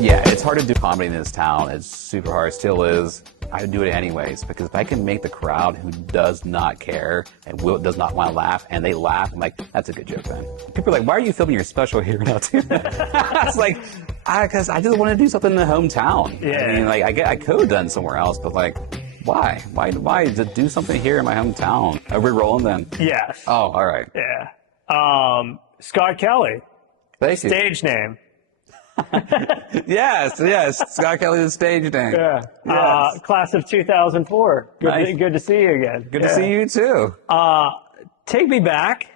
Yeah, it's hard to do comedy in this town. It's super hard, still is. I do it anyways, because if I can make the crowd who does not care and does not want to laugh, and they laugh, I'm like, that's a good joke then. People are like, why are you filming your special here now too? It's like, because I just want to do something in the hometown. Yeah. I mean, like, I could have done somewhere else, but like, why? Why to do something here in my hometown? Are we rolling then? Yes. Oh, all right. Yeah. Scott Kelley. Thank you. Stage name. Yes. Scott Kelley's stage name. Yeah. Yes. Class of 2004. Nice. Good to see you again. Good to see you too. Take me back.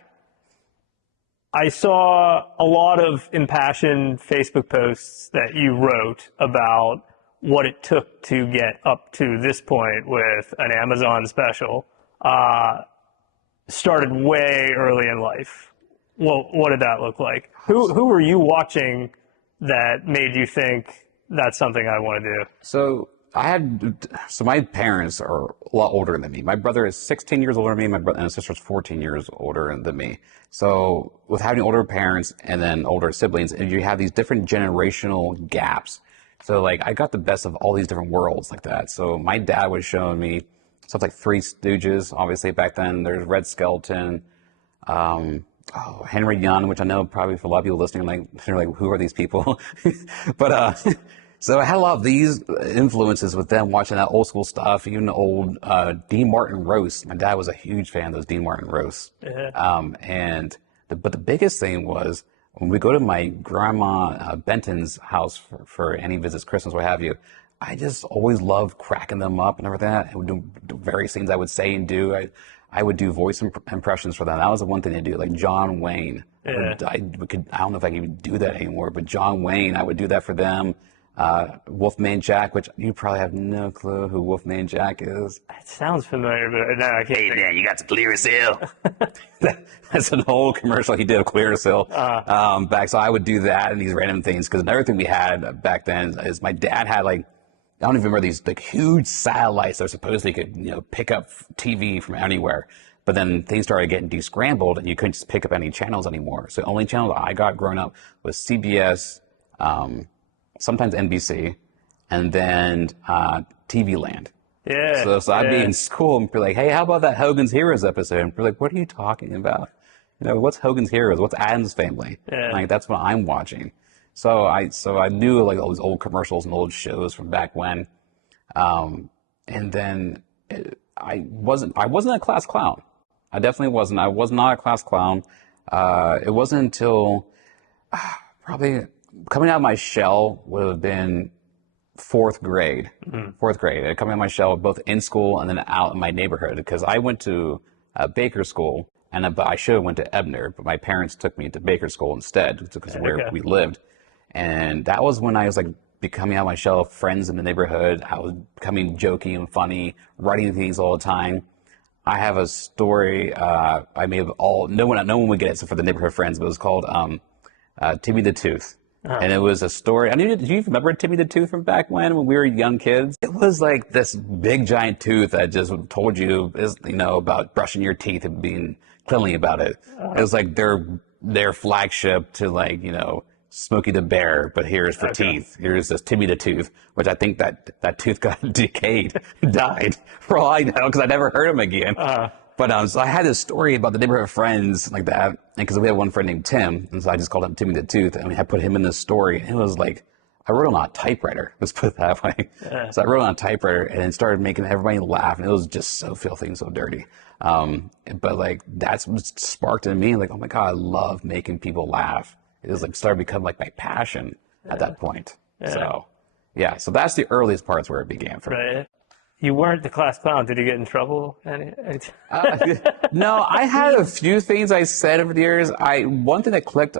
I saw a lot of impassioned Facebook posts that you wrote about what it took to get up to this point with an Amazon special. Started way early in life. Well, what did that look like? Who were you watching that made you think that's something I want to do? So my parents are a lot older than me. My brother is 16 years older than me. My brother and sister's 14 years older than me. So with having older parents and then older siblings, you have these different generational gaps. So like I got the best of all these different worlds like that. So my dad was showing me stuff like Three Stooges, obviously back then. There's Red Skelton, Henry Young, which I know probably for a lot of people listening, like they're like, who are these people? But so I had a lot of these influences with them watching that old school stuff, even the old Dean Martin roasts. My dad was a huge fan of those Dean Martin roasts. Yeah. But the biggest thing was when we go to my grandma Benton's house for any visits, Christmas, what have you, I just always loved cracking them up and everything. I would do various things I would say and do. I would do voice impressions for them. That was the one thing to do, like John Wayne. Yeah. I don't know if I can even do that anymore, but John Wayne, I would do that for them. Wolfman Jack, which you probably have no clue who Wolfman Jack is. It sounds familiar, but no, I can't. Hey man, you got some Clearasil. That's an old commercial he did of Clearasil back. So I would do that and these random things. Because another thing we had back then is my dad had like, I don't even remember these like huge satellites that supposedly could pick up TV from anywhere. But then things started getting descrambled and you couldn't just pick up any channels anymore. So the only channel that I got growing up was CBS, sometimes NBC, and then TV Land. Yeah. So I'd be in school and be like, hey, how about that Hogan's Heroes episode? And be like, what are you talking about? What's Hogan's Heroes? What's Addams Family? Yeah. Like, that's what I'm watching. So I knew like all these old commercials and old shows from back when. And then I wasn't a class clown. I definitely wasn't. I was not a class clown. It wasn't until probably coming out of my shell would have been fourth grade. Fourth grade. Coming out of my shell both in school and then out in my neighborhood, because I went to Baker School, but I should have went to Ebner, but my parents took me to Baker School instead because of where we lived. And that was when I was like becoming out of my shell of friends in the neighborhood. I was becoming jokey and funny, writing things all the time. I have a story I may have no one would get it except for the neighborhood friends, but it was called Timmy the Tooth. And it was a story. Did you remember Timmy the Tooth from back when we were young kids? It was like this big giant tooth that just told you, about brushing your teeth and being cleanly about it. It was like their flagship to like, Smokey the Bear, but here's for teeth. Here's this Timmy the Tooth, which I think that tooth got decayed, died, for all I know, because I never heard him again. But so I had this story about the neighborhood friends like that, and because we had one friend named Tim, and so I just called him Timmy the Tooth, and I put him in this story, and it was like, I wrote on a typewriter, let's put it that way. Yeah. So I wrote on a typewriter and then started making everybody laugh, and it was just so filthy and so dirty. But like, that's what sparked in me, like, oh my God, I love making people laugh. It was like started to become like my passion at that point. So that's the earliest parts where it began for me. You weren't the class clown. Did you get in trouble? No, I had a few things I said over the years. One thing that clicked,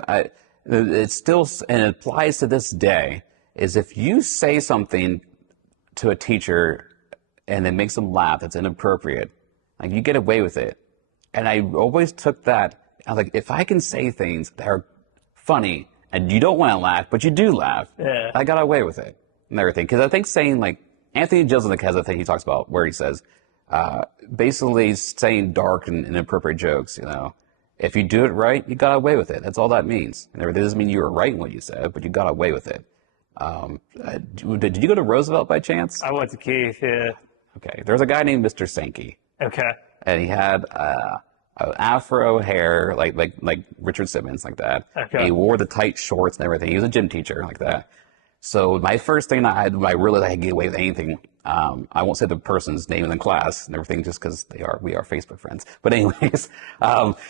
it still, and it applies to this day, is if you say something to a teacher and it makes them laugh, that's inappropriate, like you get away with it. And I always took that, I was like, if I can say things that are funny and you don't want to laugh, but you do laugh, I got away with it and everything. Because I think saying like, Anthony Jeselnik has a thing he talks about where he says, basically saying dark and inappropriate jokes, if you do it right, you got away with it. That's all that means. And it doesn't mean you were right in what you said, but you got away with it. Did you go to Roosevelt by chance? I went to Keith, yeah. Okay, there's a guy named Mr. Sankey, Okay. and he had afro hair, like Richard Simmons, like that. And Okay. he wore the tight shorts and everything. He was a gym teacher, like that. So my first thing I realized I could get away with anything. I won't say the person's name in the class and everything, just because we are Facebook friends. But anyways,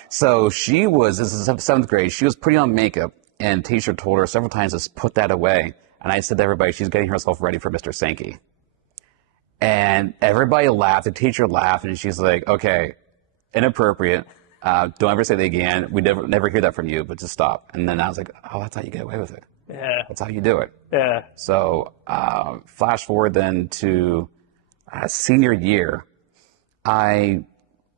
so she was, this is seventh grade. She was putting on makeup, and teacher told her several times to put that away. And I said to everybody, she's getting herself ready for Mr. Sankey. And everybody laughed. The teacher laughed, and she's like, "Okay, inappropriate. Don't ever say that again. We never hear that from you, but just stop." And then I was like, "Oh, that's how you get away with it. Yeah. That's how you do it." Yeah. So flash forward then to senior year.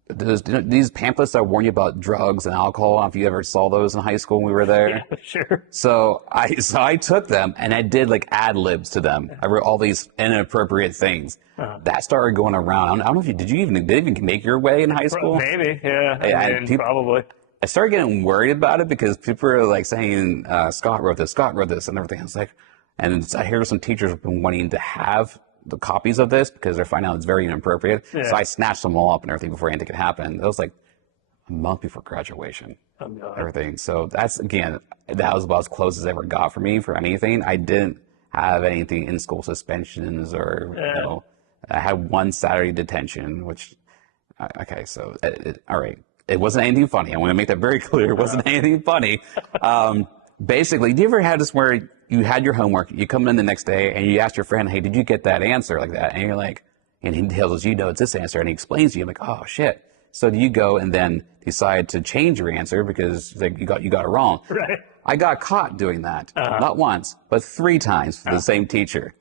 There's these pamphlets that warn you about drugs and alcohol. I don't know if you ever saw those in high school when we were there. Yeah, sure. So I took them and I did like ad libs to them. I wrote all these inappropriate things. That started going around. I don't know if did you even make your way in high school? Maybe, yeah. I mean, probably. I started getting worried about it because people were like saying, Scott wrote this, and everything. I was like, and I hear some teachers have been wanting to have the copies of this because they're finding out it's very inappropriate. Yeah. So I snatched them all up and everything before anything could happen. It was like a month before graduation, everything. So that's, again, that was about as close as it ever got for me for anything. I didn't have anything in school suspensions or, I had one Saturday detention, which, okay, so, all right. It wasn't anything funny. I want to make that very clear. It wasn't anything funny. Basically, do you ever have this where you had your homework, you come in the next day, and you ask your friend, "Hey, did you get that answer?" like that? And you're like, and he tells you, "No, it's this answer," and he explains to you, I'm like, "Oh, shit." So do you go and then decide to change your answer because like, you got it wrong? Right. I got caught doing that. Not once, but 3 times for the same teacher.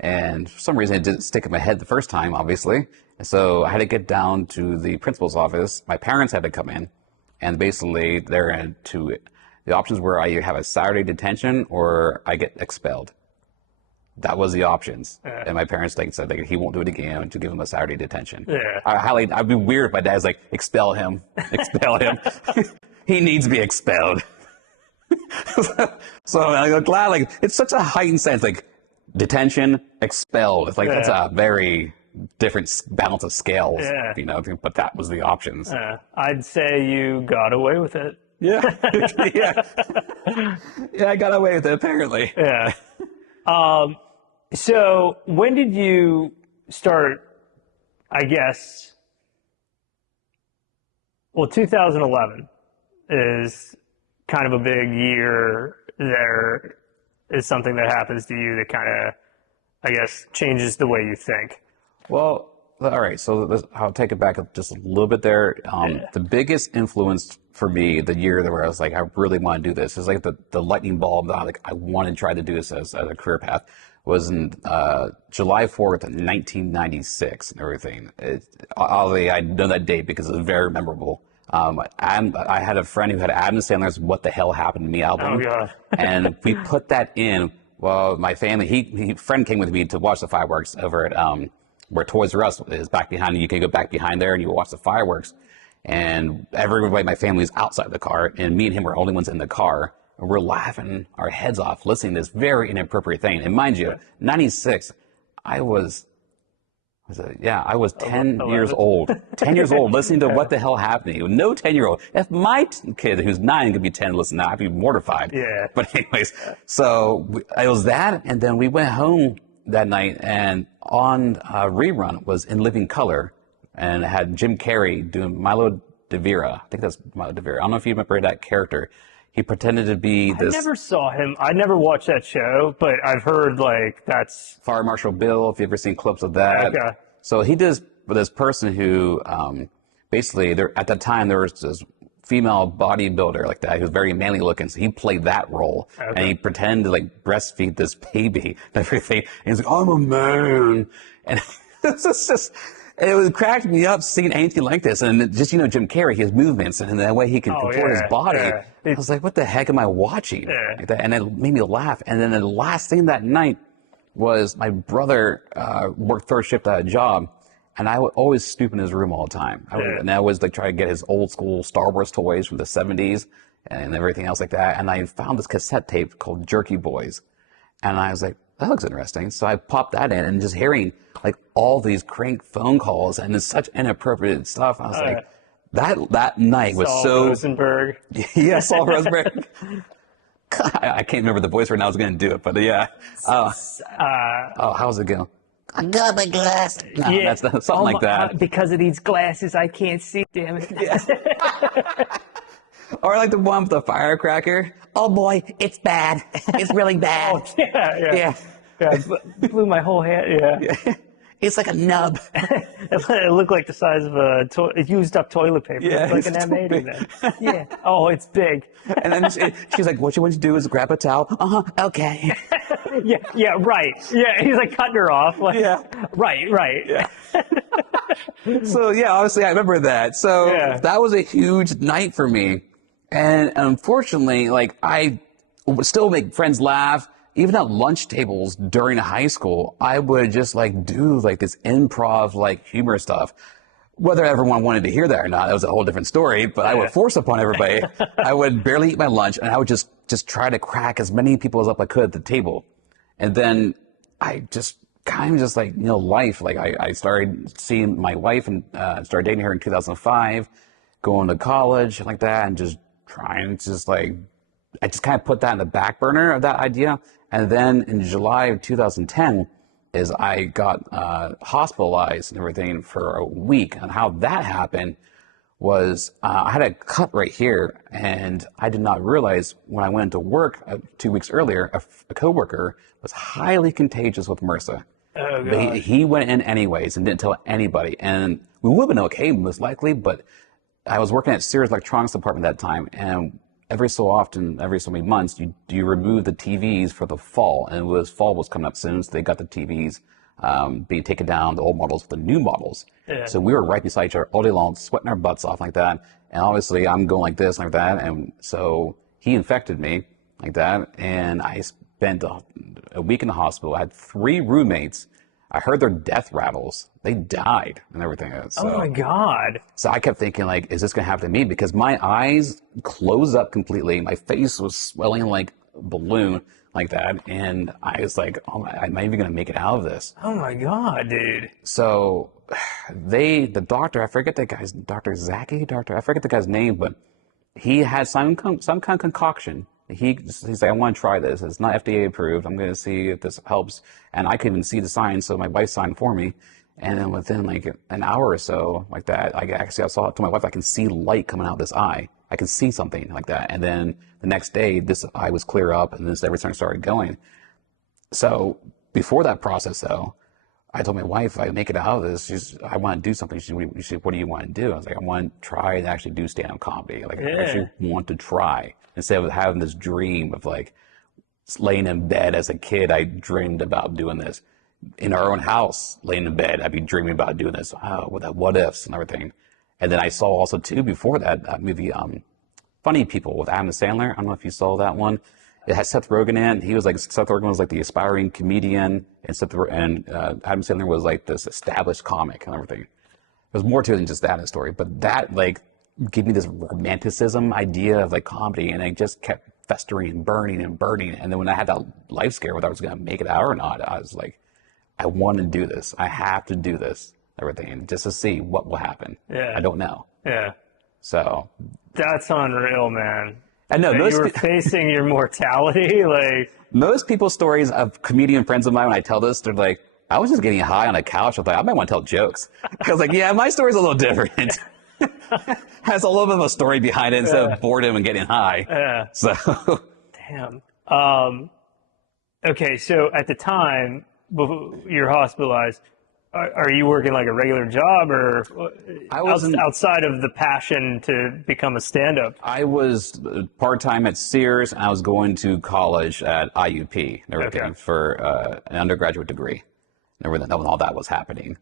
And for some reason, it didn't stick in my head the first time, obviously. So I had to get down to the principal's office. My parents had to come in, and basically the options were I either have a Saturday detention or I get expelled. That was the options. And my parents said he won't do it again to give him a Saturday detention. Yeah. I'd be weird if my dad's like, expel him. He needs to be expelled. So I'm glad, like, it's such a heightened sense, like detention, expelled. It's like, that's a very different balance of scales, but that was the options. I'd say you got away with it. Yeah. Yeah. Yeah, I got away with it, apparently. Yeah. So when did you start, I guess, 2011 is kind of a big year. There is something that happens to you that kind of, I guess, changes the way you think. Well, all right, so I'll take it back just a little bit there. The biggest influence for me, the year where I was like, I really want to do this, is like the lightning bulb that I want to try to do this as a career path, was in July 4th, 1996 and everything. I know that date because it was very memorable. I had a friend who had Adam Sandler's "What the Hell Happened to Me" album. Oh, God. And we put that in. Well, my family, friend came with me to watch the fireworks over at where Toys R Us is back behind. You can go back behind there and you watch the fireworks. And everybody in my family is outside the car, and me and him were the only ones in the car. And we're laughing our heads off listening to this very inappropriate thing. And mind you, 96, I was 10 years old. 10 years old listening to "What the Hell Happened to Me." No 10-year-old. If my kid who's 9 could be 10 listening to that, I'd be mortified. Yeah. But anyways, so it was that, and then we went home that night, and on a rerun was In Living Color, and it had Jim Carrey doing Milo DeVera. I think that's Milo DeVera. I don't know if you remember that character. He pretended to be this. I never saw him. I never watched that show, but I've heard like that's Fire Marshal Bill. If you've ever seen clips of that. Okay. So he does with this person who basically at that time there was this female bodybuilder like that who was very manly looking. So he played that role, and he pretended to like breastfeed this baby and everything. And he's like, "I'm a man," and it's just. It was cracked me up seeing anything like this. And just, Jim Carrey, his movements and the way he can contort his body. Yeah. I was like, what the heck am I watching? Yeah. Like that. And it made me laugh. And then the last thing that night was my brother worked third shift at a job. And I would always snoop in his room all the time. And I always like try to get his old school Star Wars toys from the 70s and everything else like that. And I found this cassette tape called Jerky Boys. And I was like, that looks interesting. So I popped that in and just hearing like all these crank phone calls and it's such inappropriate stuff. I was like, that night was Saul so, Rosenberg. yeah, Saul Rosenberg. I can't remember the voice right now. I was going to do it, but yeah. Oh, how's it go? I got my glass. No, Yeah. that's something like that. Because of these glasses, I can't see. Damn it. Or like the one with the firecracker. Oh boy, it's bad. It's really bad. Yeah. Blew my whole head. Yeah. It's like a nub. It looked like the size of a used up toilet paper. Yeah, It's like an it's too M80 big. then. Yeah. Oh, it's big. And then she's like, what you want to do is grab a towel. Okay. Yeah, right. Yeah, he's like cutting her off. Like, Yeah. Right. Yeah. So yeah, obviously I remember that. So that was a huge night for me. And unfortunately, like I would still make friends laugh. Even at lunch tables during high school, I would just like do like this improv like humor stuff. Whether everyone wanted to hear that or not, that was a whole different story, but I would force upon everybody. I would barely eat my lunch and I would just try to crack as many people as up I could at the table. And then I just kind of just like, life, like I started seeing my wife and started dating her in 2005, going to college and like that, and just trying to just like, I just kind of put that in the back burner of that idea. And then in July of 2010 is I got hospitalized and everything for a week. And how that happened was I had a cut right here, and I did not realize when I went to work 2 weeks earlier, a coworker was highly contagious with MRSA. Oh, But he went in anyways and didn't tell anybody. And we would have been okay, most likely, but I was working at Sears Electronics department at that time, and every so often, every so many months, you remove the TVs for the fall, and fall was coming up soon, so they got the TVs being taken down, the old models with the new models. Yeah. So we were right beside each other all day long, sweating our butts off like that. And obviously, I'm going like this, like that, and so he infected me like that, and I spent a week in the hospital. I had 3 roommates. I heard their death rattles. They died and everything. So, Oh my God. so I kept thinking, like, is this going to happen to me? Because my eyes closed up completely. My face was swelling like a balloon like that. And I was like, oh, am I even going to make it out of this? Oh my God, dude. So the doctor, I forget that guy's, Dr. Zaki, I forget the guy's name, but he had some kind of concoction. He's like, I want to try this. It's not FDA approved. I'm going to see if this helps. And I couldn't even see the signs, so my wife signed for me. And then within like an hour or so, like that, I saw it to my wife. I can see light coming out of this eye. I can see something like that. And then the next day, this eye was clear up, and this everything started going. So before that process, though, I told my wife, if I make it out of this, I want to do something. She said, what do you want to do? I was like, I want to try and actually do stand-up comedy. Like, I actually want to try. Instead of having this dream of like laying in bed as a kid, I dreamed about doing this. In our own house, laying in bed, I'd be dreaming about doing this. What ifs and everything. And then I saw also too, before that movie, Funny People with Adam Sandler. I don't know if you saw that one. It had Seth Rogen in. Seth Rogen was like the aspiring comedian, and Adam Sandler was like this established comic and everything. There's more to it than just that in the story, but that like gave me this romanticism idea of like comedy, and it just kept festering and burning and burning. And then when I had that life scare, whether I was going to make it out or not, I was like, I want to do this. I have to do this, everything, just to see what will happen. Yeah. I don't know. Yeah. So That's unreal, man. I know You were facing your mortality, like. most people's stories of comedian friends of mine, when I tell this, they're like, I was just getting high on a couch. I thought I might want to tell jokes. I was like, yeah, my story's a little different. Has a little bit of a story behind it instead of boredom and getting high. Yeah. So Damn. Okay, so at the time you're hospitalized, are you working like a regular job, or outside of the passion to become a stand-up? I was part-time at Sears, and I was going to college at IUP and everything for an undergraduate degree and everything. When all that was happening.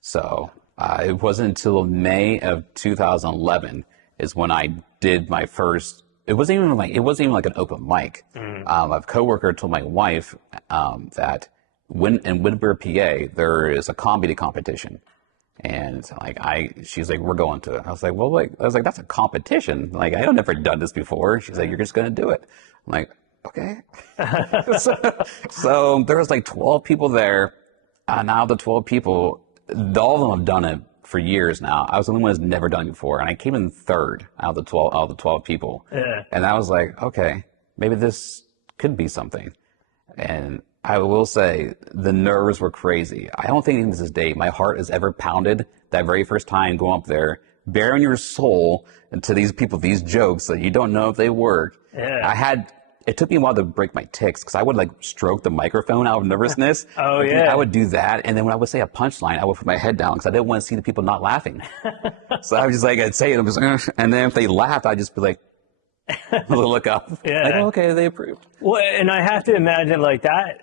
So it wasn't until May of 2011 is when I did my first. It wasn't even like an open mic. A coworker told my wife that in Windber, PA, there is a comedy competition, and she's like, we're going to it. I was like, that's a competition. Like, I don't never done this before. She's like, you're just gonna do it. I'm like, okay. so, so there was like 12 people there. And out of the 12 people, all of them have done it for years now. I was the only one who's never done it before. And I came in third out of the 12 people. Yeah. And I was like, okay, maybe this could be something. And I will say the nerves were crazy. I don't think even to this day my heart has ever pounded that very first time going up there, bearing your soul to these people, these jokes that you don't know if they work. Yeah. It took me a while to break my tics because I would like stroke the microphone out of nervousness. Oh, yeah. I would do that. And then when I would say a punchline, I would put my head down because I didn't want to see the people not laughing. So I was just like, I'd say it, I'm just, and then if they laughed, I'd just be like, look up. Yeah. Like, oh, okay, they approved. Well, and I have to imagine like that,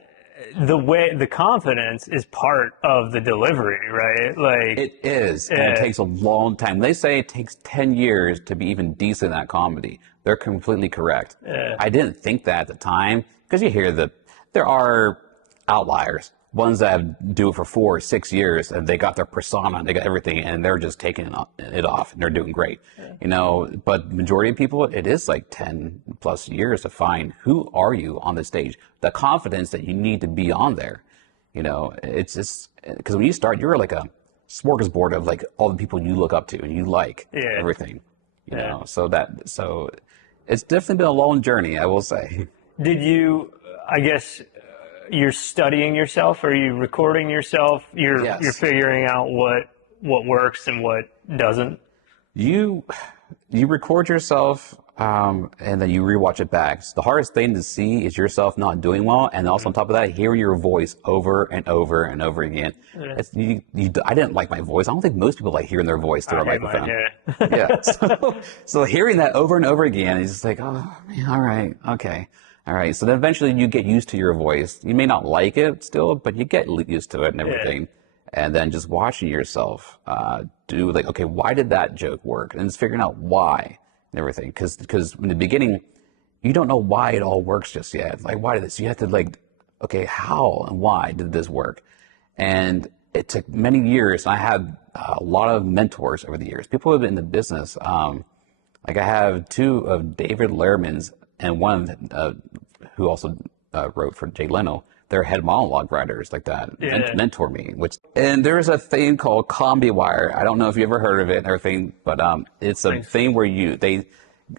the confidence is part of the delivery, right? Like It is, and it takes a long time. They say it takes 10 years to be even decent at comedy. They're completely correct. I didn't think that at the time because you hear that there are outliers, ones that do it for 4 or 6 years and they got their persona, they got everything, and they're just taking it off and they're doing great. You know, but majority of people, it is like 10 plus years to find who are you on the stage, the confidence that you need to be on there. You know, it's just because when you start, you're like a smorgasbord of like all the people you look up to and you like everything. You know, so it's definitely been a long journey, I will say. Did you, I guess, you're studying yourself? Are you recording yourself? You're figuring out what works and what doesn't? You record yourself, and then you rewatch it back. So the hardest thing to see is yourself not doing well, and also on top of that, hearing your voice over and over and over again. I didn't like my voice. I don't think most people like hearing their voice through a microphone. Yeah. So hearing that over and over again, it's just like, oh, man, all right, okay. All right. So then eventually you get used to your voice. You may not like it still, but you get used to it and everything. And then just watching yourself do like, okay, why did that joke work? And just figuring out why and everything. Because in the beginning, you don't know why it all works just yet. Like, why did this? You have to like, okay, how and why did this work? And it took many years. I had a lot of mentors over the years. People who have been in the business. Like I have 2 of David Letterman's and one who also wrote for Jay Leno. They're head monologue writers like that, mentor me. And there's a thing called Comedy Wire. I don't know if you ever heard of it and everything, but it's a thing where they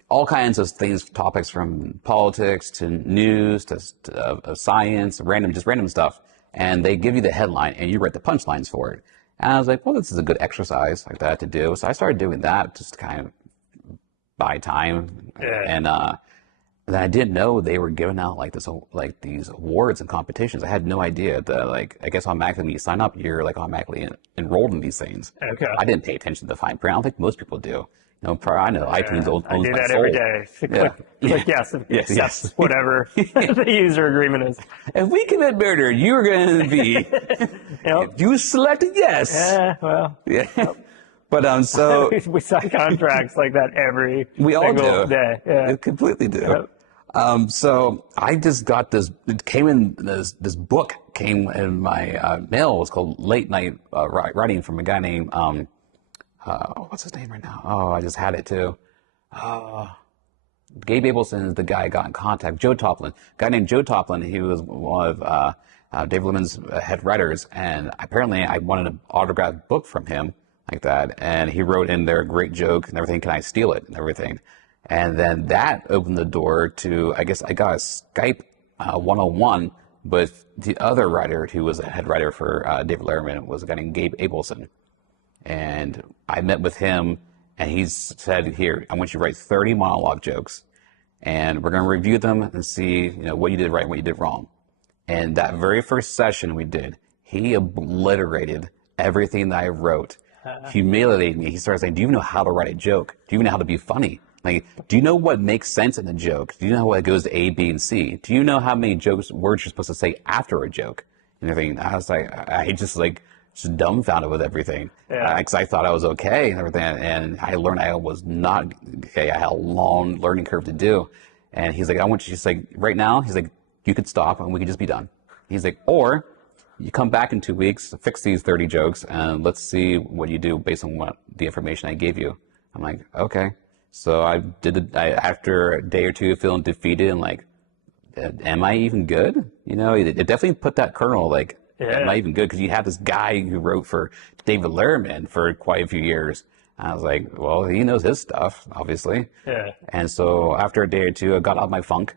all kinds of things, topics from politics to news to science, random stuff, and they give you the headline and you write the punchlines for it. And I was like, well, this is a good exercise like that to do. So I started doing that just to kind of buy time, and then I didn't know they were giving out like these awards and competitions. I had no idea that like I guess automatically when you sign up, you're like automatically enrolled in these things. Okay. I didn't pay attention to the fine print. I don't think most people do. You know, I know iTunes owns I do my that soul. every day. Click yes, whatever the user agreement is. If we commit murder, you're going to be. If you selected yes. Yeah, well. Yeah. But so we sign contracts like that every we all single do. day. Yeah. We completely do. So I just got this. It came in this book came in my mail. It was called Late Night Writing from a guy named what's his name right now? Oh, I just had it too. Gabe Abelson is the guy I got in contact. Joe Toplin, a guy named Joe Toplin. He was one of Dave Lemon's head writers, and apparently I wanted an autographed book from him like that, and he wrote in there a great joke and everything. Can I steal it and everything? And then that opened the door to, I guess I got a Skype 101 with the other writer who was a head writer for David Letterman was a guy named Gabe Abelson. And I met with him and he said, here, I want you to write 30 monologue jokes and we're going to review them and see, what you did right and what you did wrong. And that very first session we did, he obliterated everything that I wrote, humiliated me. He started saying, do you even know how to write a joke? Do you even know how to be funny? Like, do you know what makes sense in a joke? Do you know what goes to A, B, and C? Do you know how many words you're supposed to say after a joke? And everything. I was like, I just dumbfounded with everything. Because I thought I was okay and everything. And I learned I was not okay. I had a long learning curve to do. And he's like, I want you to say, right now, he's like, you could stop and we could just be done. He's like, or you come back in 2 weeks, fix these 30 jokes, and let's see what you do based on what the information I gave you. I'm like, okay. So I did it after a day or two feeling defeated and like, am I even good? It definitely put that kernel, like, am I Yeah. even good? Because you have this guy who wrote for David Letterman for quite a few years. I was like, well, he knows his stuff, obviously. Yeah. And so after a day or two, I got out of my funk.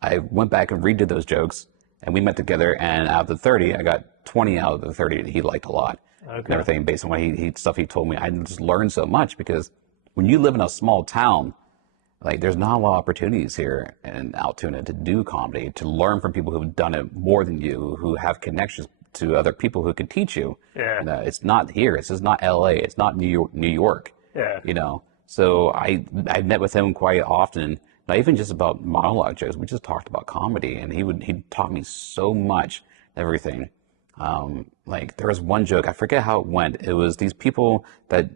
I went back and redid those jokes, and we met together. And out of the 30, I got 20 out of the 30 that he liked a lot, and Okay. everything based on what he stuff he told me. I just learned so much because when you live in a small town, like there's not a lot of opportunities here in Altoona to do comedy, to learn from people who've done it more than you, who have connections to other people who can teach you. Yeah. It's not here. It's just not LA. It's not New York. New York. Yeah. So I met with him quite often, not even just about monologue jokes. We just talked about comedy, and he taught me so much, everything. Like there was one joke, I forget how it went. It was these people that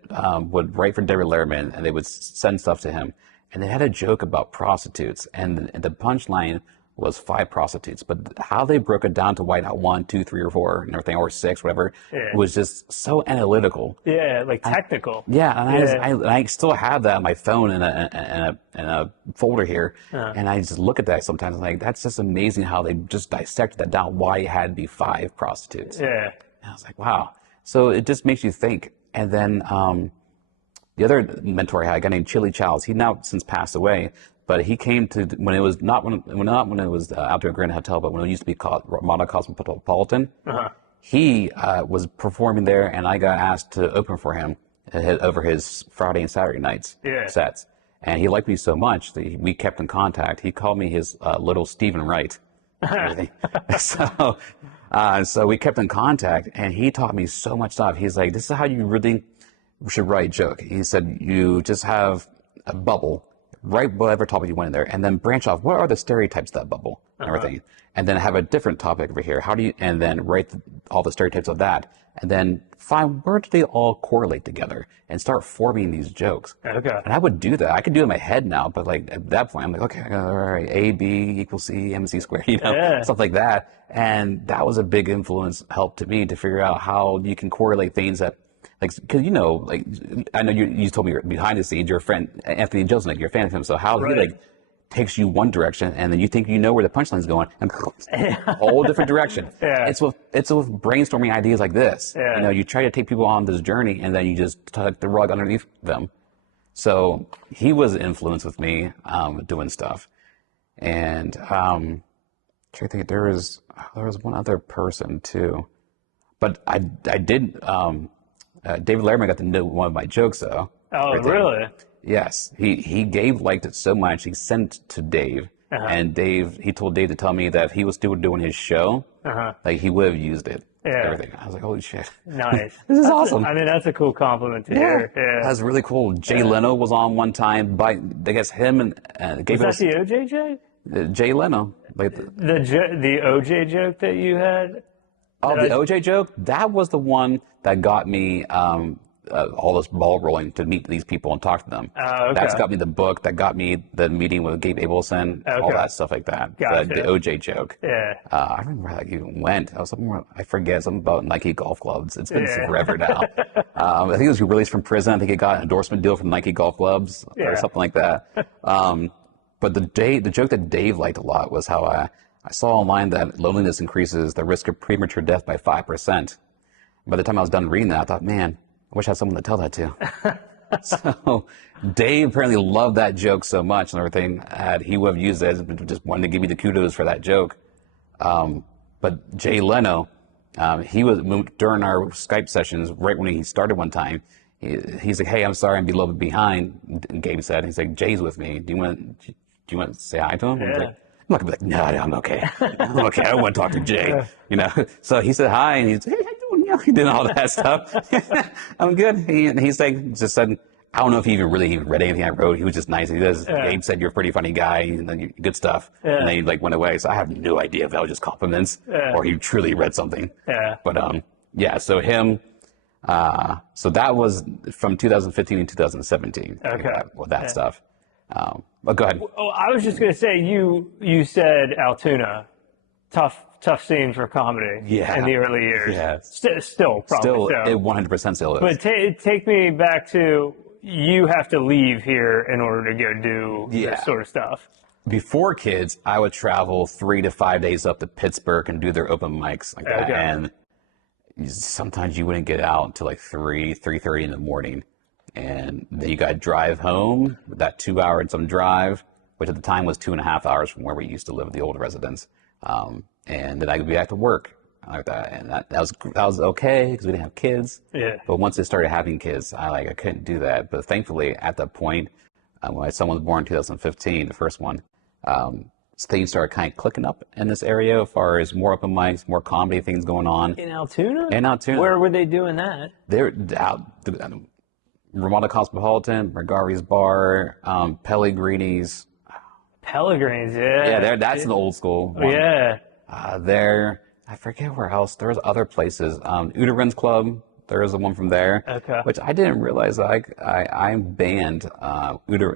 would write for David Letterman, and they would send stuff to him, and they had a joke about prostitutes, and the punchline was 5 prostitutes, but how they broke it down to white out 1, 2, 3, or 4, and everything, or 6, whatever, Yeah. was just so analytical. Yeah. Like technical. Yeah, and Yeah. I still have that on my phone in a folder here, and I just look at that sometimes. I'm like, that's just amazing how they just dissected that down. Why it had to be 5 prostitutes. Yeah. And I was like, wow. So it just makes you think. And then the other mentor I had, a guy named Chili Childs, he now since passed away, but he came to when it was not when it was out to a Grand Hotel, but when it used to be called Model Cosmopolitan. He was performing there, and I got asked to open for him over his Friday and Saturday nights Yeah. sets. And he liked me so much that we kept in contact. He called me his little Stephen Wright. And everything. So we kept in contact, and he taught me so much stuff. He's like, this is how you really should write a joke. He said, you just have a bubble, write whatever topic you want in there, and then branch off. What are the stereotypes of that bubble and everything? And then have a different topic over here. And then write all the stereotypes of that, and then find where do they all correlate together and start forming these jokes. Okay. And I would do that. I could do it in my head now, but like at that point, I'm like, okay, all right, A, B equals C, MC squared, Yeah. stuff like that. And that was a big help to me to figure out how you can correlate things that, like, because like I know you told me you're behind the scenes, your friend Anthony Johnson, like you're a fan of him, so how he Right. like takes you one direction and then you think you know where the punchline's going and a whole different direction. Yeah. It's with brainstorming ideas like this. Yeah. You try to take people on this journey and then you just tuck the rug underneath them. So he was an influence with me doing stuff. And trying to think, there was one other person too, but I did. David Letterman got to know one of my jokes though. Oh, Right there. really? Yes, he liked it so much. He sent it to Dave, and he told Dave to tell me that if he was still doing his show, like he would have used it. Yeah. Everything. I was like, holy shit. Nice. This is awesome. I mean, that's a cool compliment to hear. Yeah. That's really cool. Jay Leno was on one time. By I guess him and gave Was us that the OJJ? Jay Leno. Like The OJ joke that you had? the OJ joke. That was the one that got me all this ball rolling to meet these people and talk to them. Oh, okay. That's got me the book. That got me the meeting with Gabe Abelson. All Okay. that stuff like that. Gotcha. The OJ joke. Yeah. I remember how that even went. I was somewhere, I forget, something about Nike golf clubs. It's been Yeah. forever now. I think it was released from prison. I think it got an endorsement deal from Nike golf clubs Yeah. or something like that. But the joke that Dave liked a lot was how I saw online that loneliness increases the risk of premature death by 5%. By the time I was done reading that, I thought, man, I wish I had someone to tell that to. So Dave apparently loved that joke so much and everything, and he would have used it, just wanted to give me the kudos for that joke. But Jay Leno, he was during our Skype sessions, right when he started one time, he's like, hey, I'm sorry, I'm a little bit behind. And Gabe said, he's like, Jay's with me. Do you want to say hi to him? I was Yeah. like, I'm not gonna be like, no, I'm okay. I'm okay. I don't want to talk to Jay. So he said hi, and he's, hey, how you doing? He did all that stuff. I'm good. He's like, just said, I don't know if he even really read anything I wrote. He was just nice. Gabe said you're a pretty funny guy, and then you good stuff. Yeah. And then he like went away. So I have no idea if that was just compliments or he truly read something. Yeah. But yeah. So him. So that was from 2015 and 2017. Okay. With that stuff. But go ahead. Oh, I was just gonna say you said Altoona, tough scene for comedy. Yeah. In the early years. Yeah. Still probably Still, so. it 100% still is. But take me back to you have to leave here in order to go do Yeah. this sort of stuff. before kids, I would travel 3 to 5 days up to Pittsburgh and do their open mics like that. Okay. And sometimes you wouldn't get out until like 3:30 in the morning. And then you got to drive home, that 2 hour and some drive, which at the time was 2.5 hours from where we used to live, the old residence. And then I would be back to work like that. And that was okay because we didn't have kids. Yeah. But once they started having kids, I couldn't do that. But thankfully, at that point, when my son was born in 2015, the first one, things started kind of clicking up in this area as far as more open mics, more comedy things going on. In Altoona? In Altoona. Where were they doing that? They're out, Ramada Cosmopolitan, Margari's Bar, Pellegrini's. Pellegrini's, yeah. Yeah, that's an old school one. Yeah. I forget where else. There's other places. Uterins Club. There is the one from there. Okay. Which I didn't realize I banned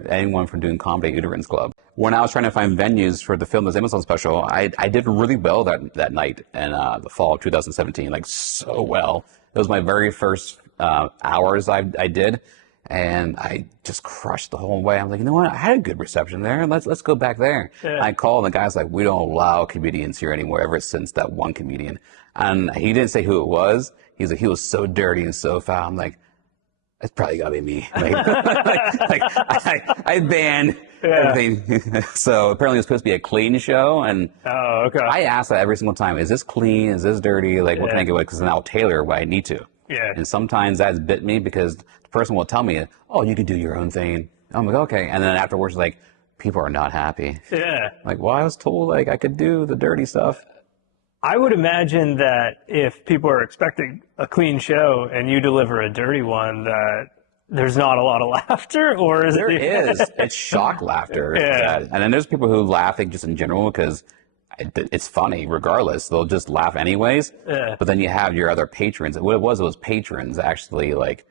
anyone from doing comedy at Uterins Club. When I was trying to find venues for the film this Amazon special, I did really well that night in the fall of 2017, like so well. It was my very first hours I did, and I just crushed the whole way. I'm like, you know what? I had a good reception there. Let's go back there. Yeah. I called, and the guy's like, we don't allow comedians here anymore, ever since that one comedian. And he didn't say who it was. He's like, he was so dirty and so foul. I'm like, it's probably gotta be me. I banned everything. So apparently it's supposed to be a clean show, and Oh, okay. I ask that every single time. Is this clean? Is this dirty? Like, what can I get with? Because then I'll tailor what I need to. Yeah. And sometimes that's bit me because the person will tell me, oh, you can do your own thing. I'm like, okay. And then afterwards, like, people are not happy. Yeah. Like, well, I was told like I could do the dirty stuff. I would imagine that if people are expecting a clean show and you deliver a dirty one, that there's not a lot of laughter, or is There it? is. It's shock laughter. Yeah. And then there's people who laugh just in general because it's funny regardless. They'll just laugh anyways. Yeah. But then you have your other patrons. What it was patrons actually like,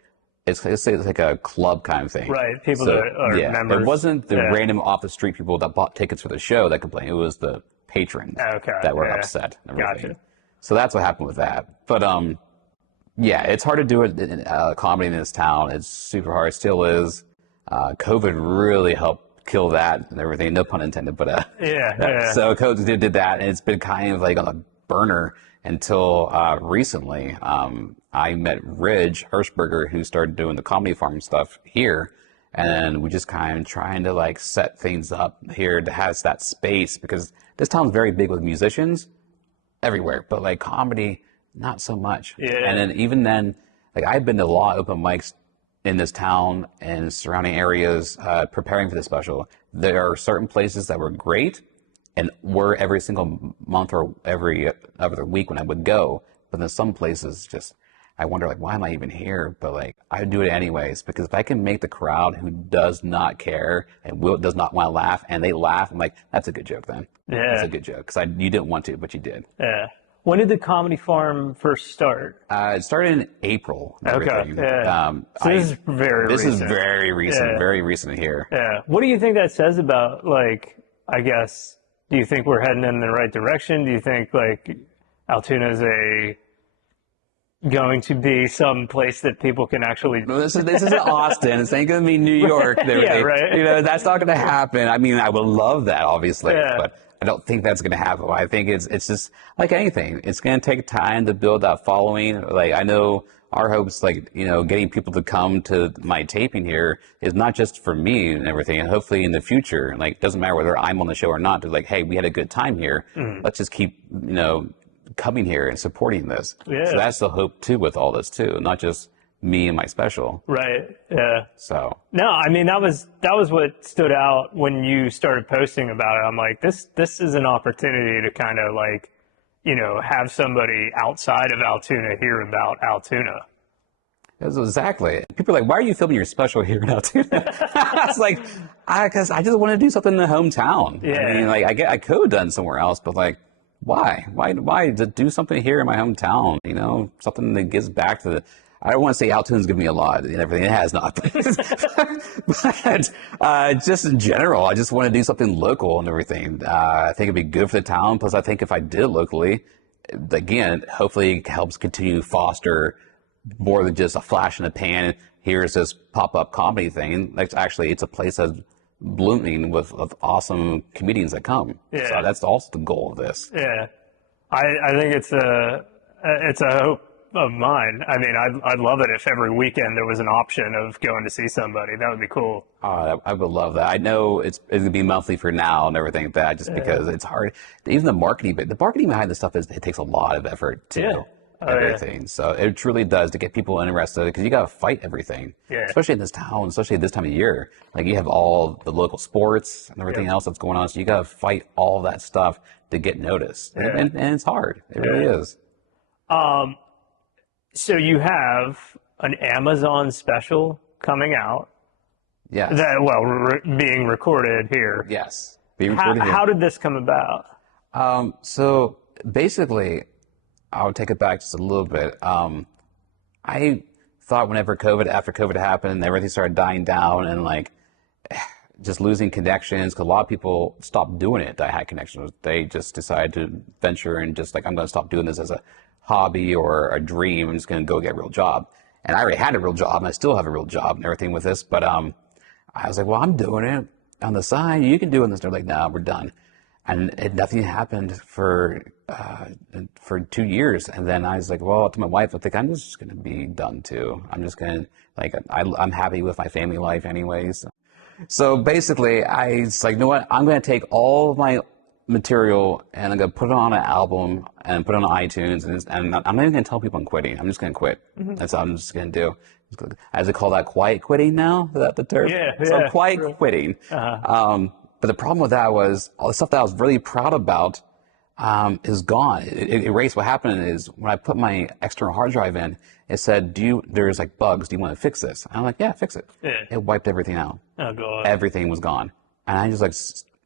it's like a club kind of thing. Right. People that are members. It wasn't the random off the street people that bought tickets for the show that complained. It was the patrons that were upset and everything. Gotcha. So that's what happened with that. But yeah, it's hard to do it in comedy in this town. It's super hard. It still is. COVID really helped kill that and everything. No pun intended, but so COVID did that, and it's been kind of like on a burner until recently. I met Ridge Hirschberger, who started doing the Comedy Farm stuff here, and we just kind of trying to like set things up here to have that space, because this town's very big with musicians everywhere, but like comedy, not so much. Yeah. And then even then, like I've been to a lot of open mics in this town and surrounding areas preparing for the special. There are certain places that were great and were every single month or every other week when I would go. But then some places just, I wonder like, why am I even here? But like, I do it anyways, because if I can make the crowd who does not care and does not want to laugh, and they laugh, I'm like, that's a good joke then. Yeah. That's a good joke, because you didn't want to, but you did. Yeah. When did the Comedy Farm first start? It started in April. Okay. Yeah. So this is very This recent. is very recent, Yeah. very recent here. Yeah. What do you think that says about, like, I guess, do you think we're heading in the right direction? Do you think, like, Altoona is going to be some place that people can actually... Well, this isn't Austin. This ain't going to be New York. Yeah, right. You know, that's not going to happen. I mean, I would love that, obviously, Yeah. but I don't think that's going to happen. I think it's just like anything. It's going to take time to build that following. Like, I know our hopes, like, you know, getting people to come to my taping here is not just for me and everything. And hopefully in the future, like, it doesn't matter whether I'm on the show or not. They're like, hey, we had a good time here. Let's just keep, you know, coming here and supporting this. Yeah. So that's the hope too with all this too, not just me and my special. Right. Yeah. So No, I mean, that was what stood out when you started posting about it. I'm like, this is an opportunity to kind of like, you know, have somebody outside of Altoona hear about Altoona. that's exactly. People are like, why are you filming your special here in Altoona? I was like, because I just want to do something in the hometown. Yeah. I mean, like I could have done somewhere else, but like, why to do something here in my hometown? You know, something that gives back to the. I don't want to say Altoona's given me a lot and everything. It has not. But just in general, I just want to do something local and everything. I think it'd be good for the town. Plus, I think if I did it locally, again, hopefully it helps continue to foster more than just a flash in the pan. Here's this pop-up comedy thing. Like, actually, it's a place that's blooming with awesome comedians that come. Yeah. So that's also the goal of this. Yeah. I think it's a hope of mine. I mean, I'd love it if every weekend there was an option of going to see somebody. That would be cool. I would love that. I know it's going to be monthly for now and everything like that, just because it's hard. Even the marketing behind this stuff it takes a lot of effort too. Yeah. Everything. So it truly does to get people interested because you got to fight everything, Yeah. especially in this town, especially this time of year. Like you have all the local sports and everything else that's going on. So you got to fight all that stuff to get noticed. And it's hard. It really is. So you have an Amazon special coming out. Yes. Being recorded here. Yes. Being recorded here. How did this come about? So basically, I'll take it back just a little bit. I thought after COVID happened, everything started dying down and like just losing connections because a lot of people stopped doing it that had connections. They just decided to venture and just like, I'm going to stop doing this as a hobby or a dream. I'm just going to go get a real job. And I already had a real job and I still have a real job and everything with this. But I was like, well, I'm doing it on the side. You can do it. And they're like, no, we're done. And nothing happened for 2 years. And then I was like, well, to my wife, I think I'm just going to be done too. I'm just going to, like, I'm happy with my family life anyways. So basically, I was like, you know what? I'm going to take all of my material and I'm going to put it on an album and put it on iTunes. And I'm not even going to tell people I'm quitting. I'm just going to quit. That's what I'm just going to do. As I call that quiet quitting now. Is that the term? Yeah. So quiet quitting. But the problem with that was all the stuff that I was really proud about is gone. It erased. What happened is when I put my external hard drive in, it said, there's like bugs. Do you want to fix this? And I'm like, yeah, fix it. Yeah. It wiped everything out. Oh, God. Everything was gone. And I just like,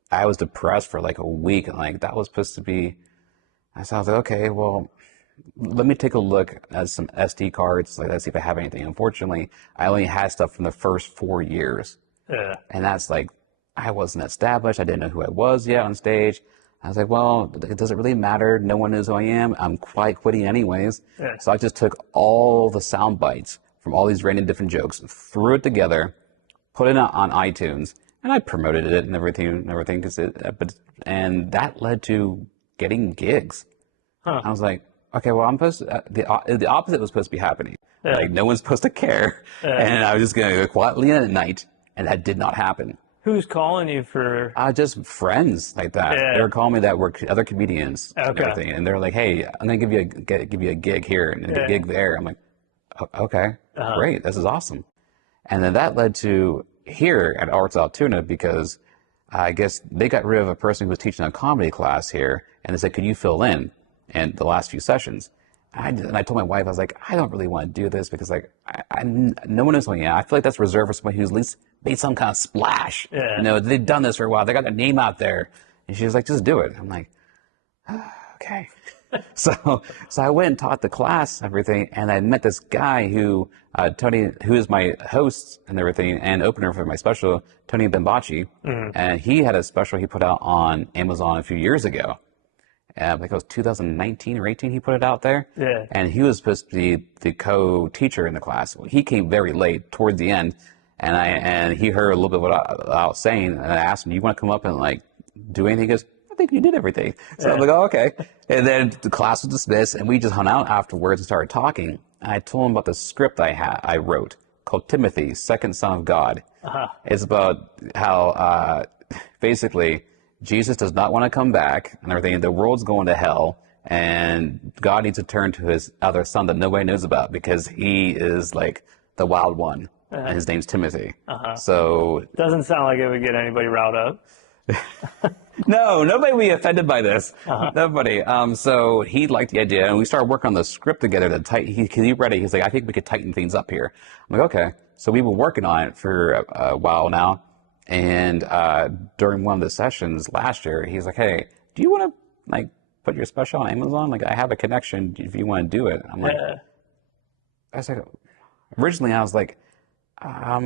I was depressed for like a week. And like, that was supposed to be, I was like, okay, well, let me take a look at some SD cards. Like, let's see if I have anything. Unfortunately, I only had stuff from the first 4 years. Yeah. And that's like, I wasn't established. I didn't know who I was yet on stage. I was like, well, does it really matter? No one knows who I am. I'm quiet quitting anyways. Yeah. So I just took all the sound bites from all these random different jokes, threw it together, put it on iTunes, and I promoted it and everything. And that led to getting gigs. Huh. I was like, okay, well, I'm supposed to, the opposite was supposed to be happening. Yeah. Like, no one's supposed to care. Yeah. And I was just going to go quietly in at night, and that did not happen. Who's calling you for? Just friends like that. Yeah. They were calling me that were other comedians and everything, and they're like, "Hey, I'm gonna give you a gig here and a gig there." I'm like, "Okay, great, this is awesome." And then that led to here at Arts Altoona because I guess they got rid of a person who was teaching a comedy class here, and they said, "Could you fill in the last few sessions?" And I told my wife, I was like, I don't really want to do this because like no one knows who I am. I feel like that's reserved for somebody who's at least made some kind of splash. Yeah. You know, they've done this for a while. They got their name out there. And she was like, just do it. I'm like, okay. So I went and taught the class and everything. And I met this guy who, Tony, who is my host and everything and opener for my special, Tony Bembachi. Mm-hmm. And he had a special he put out on Amazon a few years ago. I think it was 2019 or 18 he put it out there. Yeah. And he was supposed to be the co-teacher in the class. He came very late towards the end, and he heard a little bit what I was saying, and I asked him, "Do you want to come up and like do anything?" He goes, "I think you did everything." So I'm like, "Oh, okay." And then the class was dismissed, and we just hung out afterwards and started talking. And I told him about the script I wrote called Timothy, Second Son of God. Uh-huh. It's about how basically Jesus does not want to come back and everything. The world's going to hell, and God needs to turn to his other son that nobody knows about because he is like the wild one. And his name's Timothy. So doesn't sound like it would get anybody riled up. No, nobody would be offended by this. Nobody. So he liked the idea, and we started working on the script together to he read it. He's like, I think we could tighten things up here. I'm like, okay. So we've been working on it for a while now. And during one of the sessions last year, he's like, "Hey, do you want to like put your special on Amazon? Like, I have a connection if you want to do it." I'm like, I was like, originally I was like, I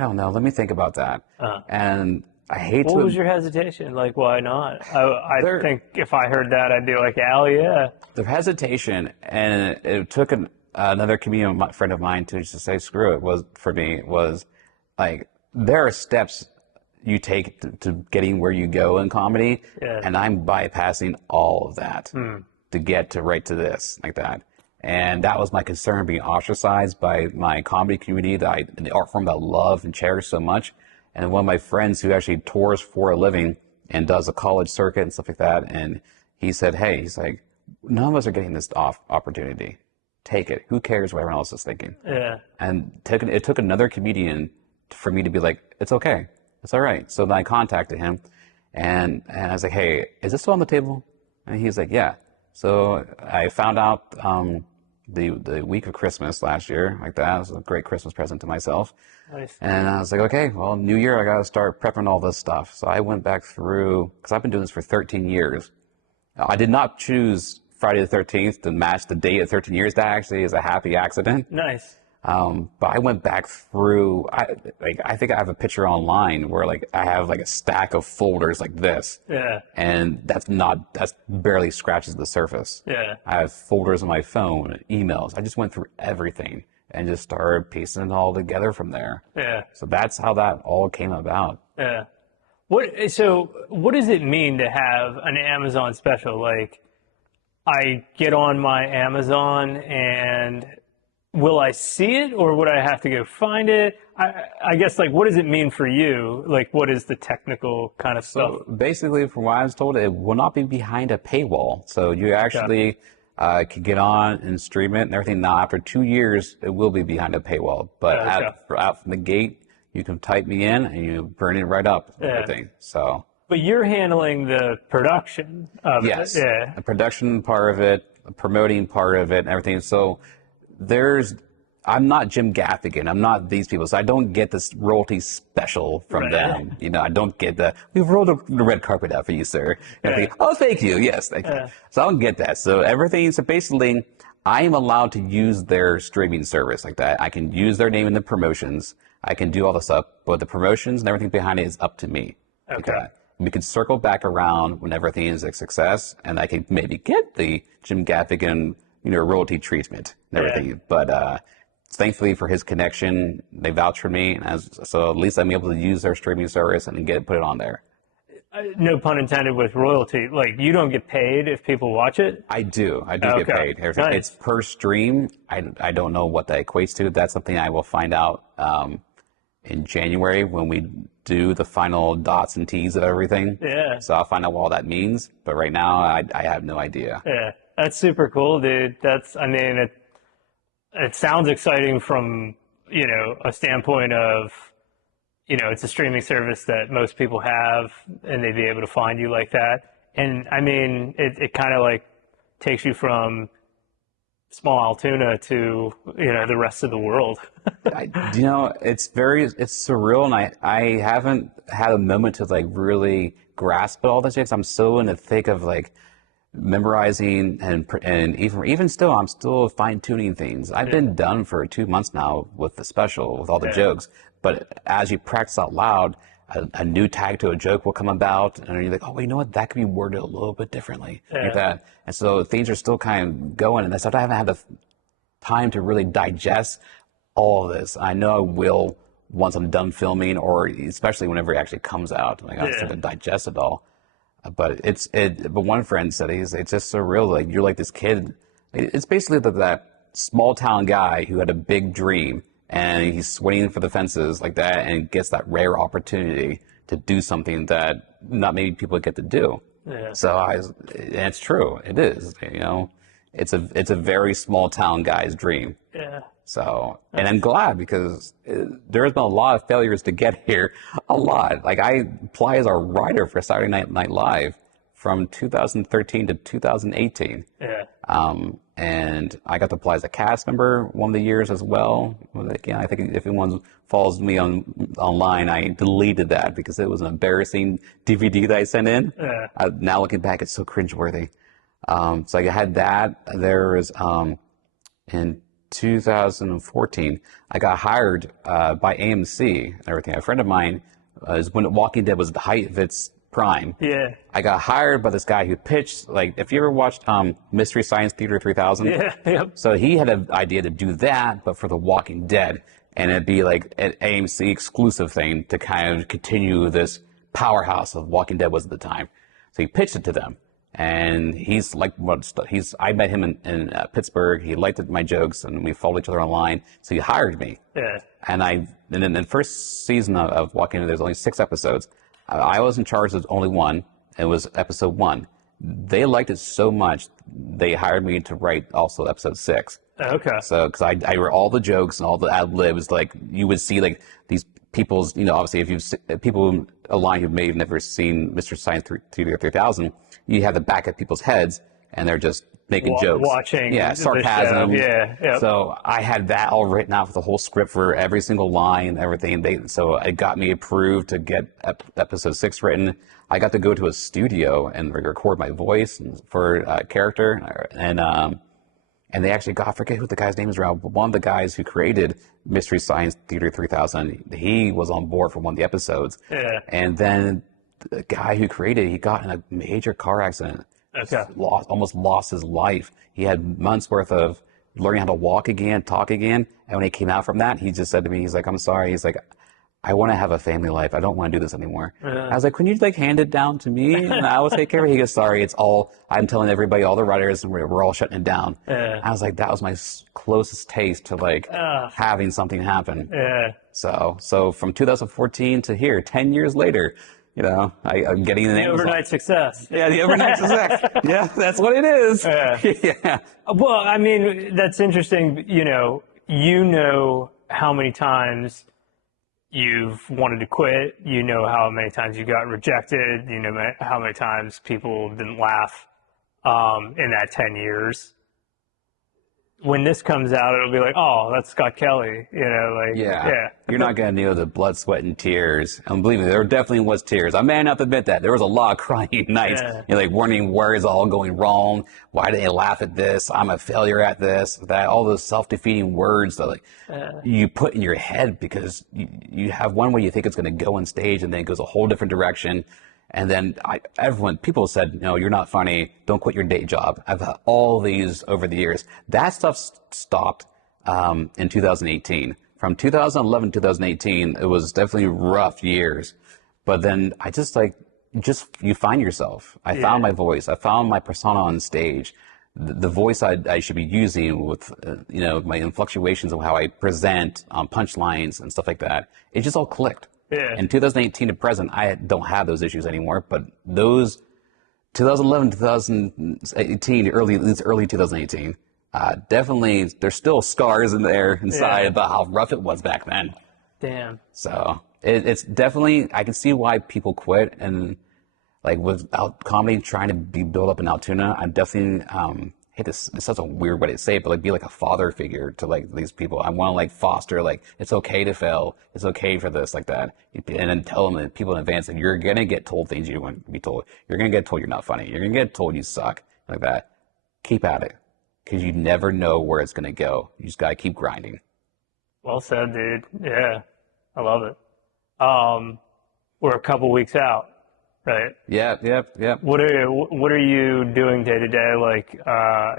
don't know. Let me think about that. And I hate What was your hesitation? Like, why not? I think if I heard that, I'd be like, hell yeah. The hesitation, and it took another comedian friend of mine to just say, screw it, was like, there are steps you take to getting where you go in comedy, Yeah. and I'm bypassing all of that to get to right to this like that. And that was my concern, being ostracized by my comedy community, the art form that I love and cherish so much. And one of my friends who actually tours for a living and does a college circuit and stuff like that, and he said, hey, he's like, none of us are getting this opportunity. Take it. Who cares what everyone else is thinking? Yeah. And it took another comedian for me to be like, it's okay. It's all right. So then I contacted him, and I was like, hey, is this still on the table? And he's like, yeah. So I found out the week of Christmas last year, like that. It was a great Christmas present to myself. Nice. And I was like, okay, well, New Year, I got to start prepping all this stuff. So I went back through, because I've been doing this for 13 years. I did not choose Friday the 13th to match the date of 13 years. That actually is a happy accident. Nice. But I went back through, I think I have a picture online where like I have like a stack of folders like this. Yeah. And that's barely scratches the surface. Yeah. I have folders on my phone, emails. I just went through everything and just started piecing it all together from there. Yeah. So that's how that all came about. Yeah. So what does it mean to have an Amazon special? Like, I get on my Amazon and will I see it, or would I have to go find it? I guess, like, what does it mean for you? Like, what is the technical kind of stuff? So basically, from what I was told, it will not be behind a paywall. So you actually can get on and stream it and everything. Now, after 2 years, it will be behind a paywall. But out from the gate, you can type me in and you burn it right up and everything. So. But you're handling the production of yes, it. Yeah. The production part of it, the promoting part of it, and everything. So I'm not Jim Gaffigan. I'm not these people. So I don't get this royalty special from them. You know, I don't get we've rolled the red carpet out for you, sir. And I think, oh, thank you. Yes, thank you. So I don't get that. So so basically, I am allowed to use their streaming service like that. I can use their name in the promotions. I can do all the stuff, but the promotions and everything behind it is up to me. Okay. We can circle back around when everything is a success, and I can maybe get the Jim Gaffigan, royalty treatment and everything. But thankfully for his connection, they vouch for me, so at least I'm able to use their streaming service and put it on there. No pun intended with royalty. Like, you don't get paid if people watch it? I do get paid. Nice. It's per stream. I don't know what that equates to. That's something I will find out in January when we do the final dots and T's of everything. Yeah. So I'll find out what all that means. But right now, I have no idea. Yeah. That's super cool, dude. It sounds exciting from, a standpoint of, it's a streaming service that most people have, and they'd be able to find you like that. And I mean, it kind of like takes you from small Altoona to, the rest of the world. It's surreal, and I haven't had a moment to like really grasp all this yet. I'm so in the thick of like memorizing and even still, I'm still fine tuning things. I've been done for 2 months now with the special, with all the jokes. But as you practice out loud, a new tag to a joke will come about, and you're like, oh, well, you know what? That could be worded a little bit differently, like that. And so things are still kind of going, and I haven't had the time to really digest all of this. I know I will once I'm done filming, or especially whenever it actually comes out. Like I have to digest it all. But But one friend said it's just surreal. Like you're like this kid. It's basically that small town guy who had a big dream, and he's swinging for the fences like that, and gets that rare opportunity to do something that not many people get to do. Yeah. So and it's true. It is. It's a very small town guy's dream. Yeah. So, and I'm glad because there's been a lot of failures to get here. A lot. Like I apply as a writer for Saturday Night Live from 2013 to 2018. Yeah. And I got to apply as a cast member one of the years as well. Again, I think if anyone follows me online, I deleted that because it was an embarrassing DVD that I sent in. Yeah. Now looking back, it's so cringeworthy. So I had that. There was in 2014, I got hired by AMC and everything. A friend of mine is when Walking Dead was at the height of its prime. Yeah. I got hired by this guy who pitched, like, if you ever watched Mystery Science Theater 3000? Yeah. Yep. So he had an idea to do that, but for The Walking Dead. and it'd be like an AMC exclusive thing to kind of continue this powerhouse of Walking Dead was at the time. So he pitched it to them, and he's like, I met him in Pittsburgh. He liked my jokes, and we followed each other online. So he hired me. Yeah. And in the first season of Walking Dead, there's only 6 episodes. I was in charge of only one. It was episode 1. They liked it so much, they hired me to write also episode 6. Okay. So, because I wrote all the jokes and all the ad libs, like you would see like these people's, obviously if you've people online who may have never seen Mr. Science 3000, you have the back of people's heads and they're just making jokes. Watching. Yeah, sarcasm. Yeah. Yep. So I had that all written out for the whole script for every single line, everything. So it got me approved to get episode 6 written. I got to go to a studio and record my voice for a character, and they actually got, I forget who the guy's name is around, but one of the guys who created Mystery Science Theater 3000, he was on board for one of the episodes. Yeah. And then the guy who created it, he got in a major car accident. Okay. Almost lost his life. He had months worth of learning how to walk again, talk again. And when he came out from that, he just said to me, he's like, I'm sorry. He's like, I want to have a family life. I don't want to do this anymore. I was like, can you like hand it down to me and I will take care of it? He goes, sorry, it's all, I'm telling everybody, all the writers, and we're all shutting it down. I was like, that was my closest taste to like having something happen. So from 2014 to here, 10 years later, I'm getting an overnight success. Yeah, the overnight success. Yeah, that's what it is. Yeah. Well, I mean, that's interesting. You know how many times you've wanted to quit. You know how many times you got rejected. You know how many times people didn't laugh in that 10 years. When this comes out, it'll be like, oh, that's Scott Kelley, Yeah. You're not going to know the blood, sweat, and tears. And believe me, there definitely was tears. I'm man enough to admit that. There was a lot of crying nights. You're like wondering where is all going wrong? Why did they laugh at this? I'm a failure at this, that, all those self-defeating words that you put in your head because you have one way you think it's going to go on stage and then it goes a whole different direction. And then people said, no, you're not funny. Don't quit your day job. I've had all these over the years. That stuff stopped in 2018. From 2011 to 2018, it was definitely rough years. But then I you find yourself. I found my voice. I found my persona on stage. The voice I should be using with, my fluctuations of how I present on punchlines and stuff like that. It just all clicked. Yeah. In 2018 to present, I don't have those issues anymore, but those 2011, 2018, early 2018, definitely there's still scars in there inside about how rough it was back then. Damn. So it's definitely, I can see why people quit, and like without comedy trying to be built up in Altoona, I'm definitely it's such a weird way to say it, but like be like a father figure to like these people. I want to like foster like it's okay to fail, it's okay for this, like that, and then tell them people in advance that you're gonna get told things you don't want to be told. You're gonna get told you're not funny. You're gonna get told you suck, like that. Keep at it, because you never know where it's gonna go. You just gotta keep grinding. Well said, dude. Yeah, I love it. We're a couple weeks out. Right. Yeah. What are you doing day to day? Like,